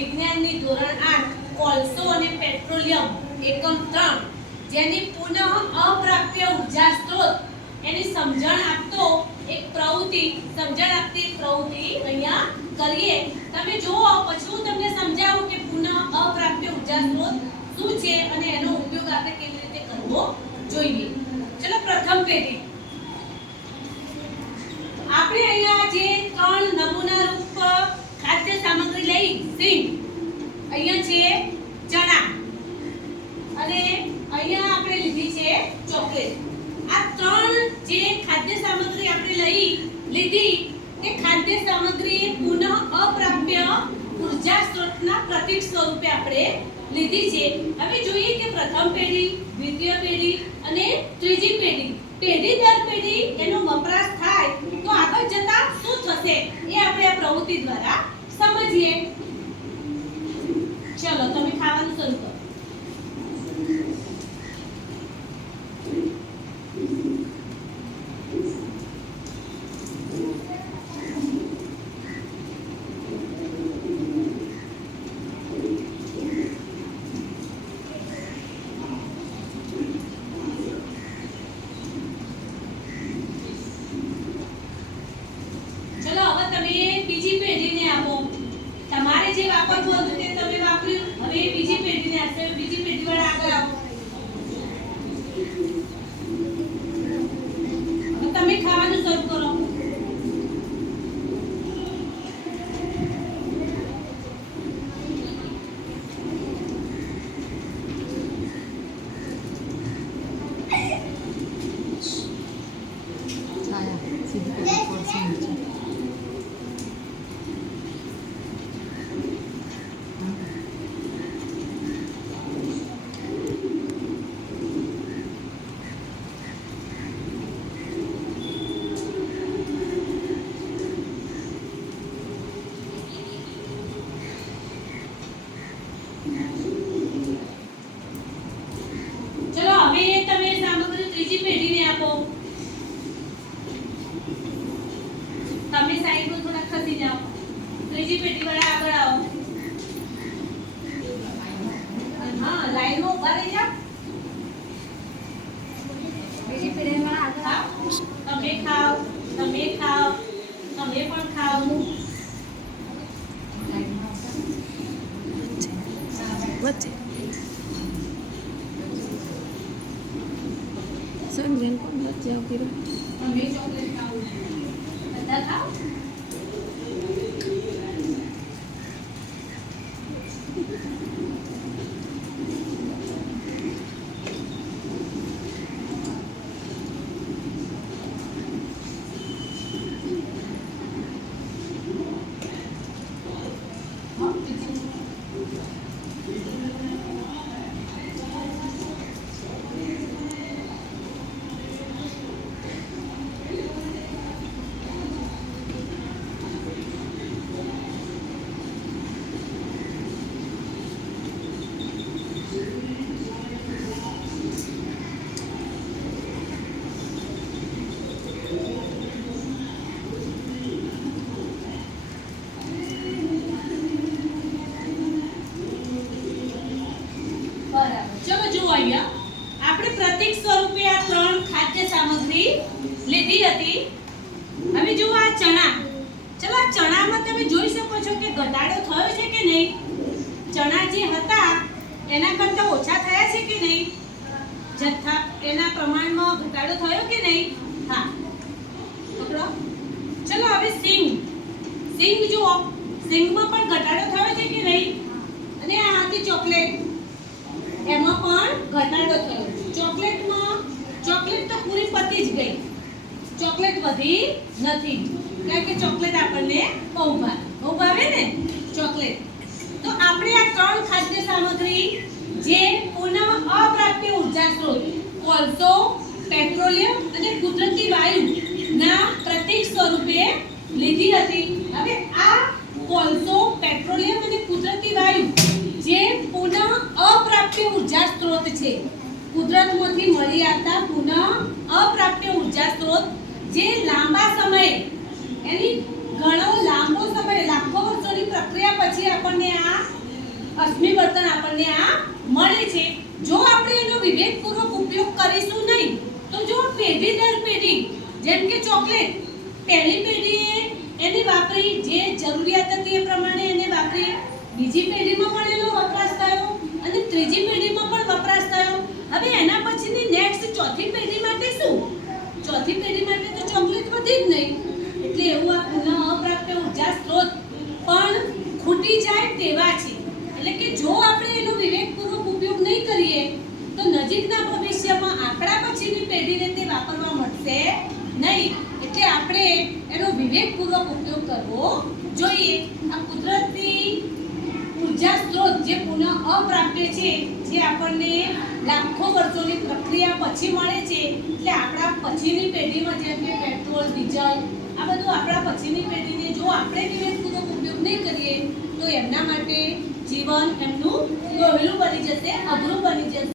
વિજ્ઞાનની ધોરણ 8 કોલસો અને પેટ્રોલિયમ એકમ 3 જેની પુનઃ અપ્રાપ્ય ઉર્જા સ્ત્રોત એની સમજણ આપતો એક પ્રવૃત્તિ અહીંયા કરીએ। તમે જુઓ પછી હું તમને સમજાવું કે પુનઃ અપ્રાપ્ય ઉર્જા સ્ત્રોત શું છે અને એનો ઉપયોગ આપણે કેવી રીતે કરવો જોઈએ। ચલો પ્રથમ પેઢી આપણે અહીંયા જે ત્રણ નમૂના રૂપ ખાદ્ય સામગ્રી લઈ સિંગ અહીંયા છે ચણા અને અહીંયા આપણે લીધી છે ચોકલેટ। આ ત્રણ જે ખાદ્ય સામગ્રી આપણે લીધી એ ખાદ્ય સામગ્રી પુનઃ અપ્રાપ્ય ઉર્જા સ્ત્રોતના પ્રતીક સ્વરૂપે આપણે લીધી છે। હવે જોઈએ કે પ્રથમ પેઢી, દ્વિતીય પેઢી અને ત્રીજી પેઢી દર પેઢી એનો વપરાશ થાય તો આગળ જતા શું થશે એ આપણે આ પ્રવૃત્તિ દ્વારા સમજીએ। ચલો તમે ખાવાનું શરૂ કરો। બીજી પેઢીને આપો। તમારે જે વાપરવું હતું તે તમે વાપર્યું, હવે બીજી પેઢીને આપો। બીજી પેઢી વાળા આગળ આવો। હવે તમે ખાવાનું શરૂ કરો। ચલો હવે તમે સામગ્રી ત્રીજી પેઢીને આપો। તમે સાઈડમાં થોડા ખસી જાઓ। ત્રીજી પેઢી વાળા આગળ આવો। હા લાઈનમાં ઊભા રહી જાઓ। બીજી પેઢી વાળા આગળ આવો। તમે ખાઓ, તમે ખાઓ, તમે પણ ખાઓ। વચ્ચે સમજણ પણ વચ્ચે આવતી રહે। તમે ચોકલેટ ખાઓ, બધા ખાઓ। આપણે પ્રતીક સ્વરૂપે આ ત્રણ ખાદ્ય સામગ્રી લીધી હતી। હવે જુઓ આ ચણા। ચલો આ ચણામાં તમે જોઈ શકો છો કે ઘટાડો થયો છે કે નહીં? ચણા જે હતા એના કરતા ઓછા થયા છે કે નહીં? જથ્થા એના પ્રમાણમાં ઘટાડો થયો કે નહીં? હા પકડો। ચલો હવે સિંગ જુઓ, સિંગમાં પણ ઘટાડો થયો છે કે નહીં? અને આ હતી ચોકલેટ, એમાં પણ ઘટાડો થયો। ચોકલેટ તો પૂરી પતી જ ગઈ, ચોકલેટ વધી નથી કારણ કે ચોકલેટ આપણને બહુ ભાવે ને ચોકલેટ। તો આપણે આ ત્રણ ખાદ્ય સામગ્રી જે પુનઃ અપ્રાપ્ય ઉર્જા સ્ત્રોત કોલસો, પેટ્રોલિયમ અને કુદરતી વાયુ ના પ્રતીક સ્વરૂપે લીધી હતી। હવે આ કોલસો, પેટ્રોલિયમ અને કુદરતી વાયુ જે પુનઃ અપ્રાપ્ય ઉર્જા સ્ત્રોત છે, કુદરતમાંથી મળી આવતા પુનઃ અપ્રાપ્ય ઉર્જા સ્ત્રોત જે લાંબા સમય એની ઘણો લાંબો સમય લાખો વર્ષોની પ્રક્રિયા પછી આપણને આ અશ્મિ બળતણ આપણને આ મળે છે. જો આપણે એનો વિવેકપૂર્વક ઉપયોગ કરીશું નહીં તો જો પેઢી દર પેઢી, જેમ કે ચોકલેટ, પહેલી પેઢીએ એને વાપરી, જે જરૂરિયાત હતી એ પ્રમાણે એને વાપરી, બીજી પેઢીમાં પણ એનો વપરાશ થયો અને ત્રીજી પેઢીમાં પણ વપરાશ થયો. હવે એના પછીની નેક્સ્ટ ચોથી પેઢી માટે શું? ચોથી પેઢી માટે તો ચોકલેટ વધી જ નહીં. એટલે એવું આ પુનઃ અપ્રાપ્ય ઉર્જા સ્ત્રોત પણ ખૂટી જાય તેવા છે. એટલે કે જો આપણે એનો વિવેકપૂર્વક ઉપયોગ નહીં કરીએ તો નજીકના ભવિષ્યમાં આપણા પછીની પેઢીને તે વાપરવા મળશે નહીં. એટલે આપણે એનો વિવેકપૂર્વક ઉપયોગ કરવો જોઈએ. આ કુદરતી ઉર્જા સ્ત્રોત જે પુનઃ અપ્રાપ્ય છે, જે આપણને લાખો વર્ષોની પ્રક્રિયા પછી મળે છે, એટલે આપણા પછીની પેઢીમાં જેમ કે પેટ્રોલ, ડીઝલ, આ બધું આપણા પછીની પેઢીને જો આપણે વિવેકપૂર્વક ઉપયોગ નહીં કરીએ તો એમના માટે જીવન એમનું ગહેલું બની જશે, અઘરું બની જશે.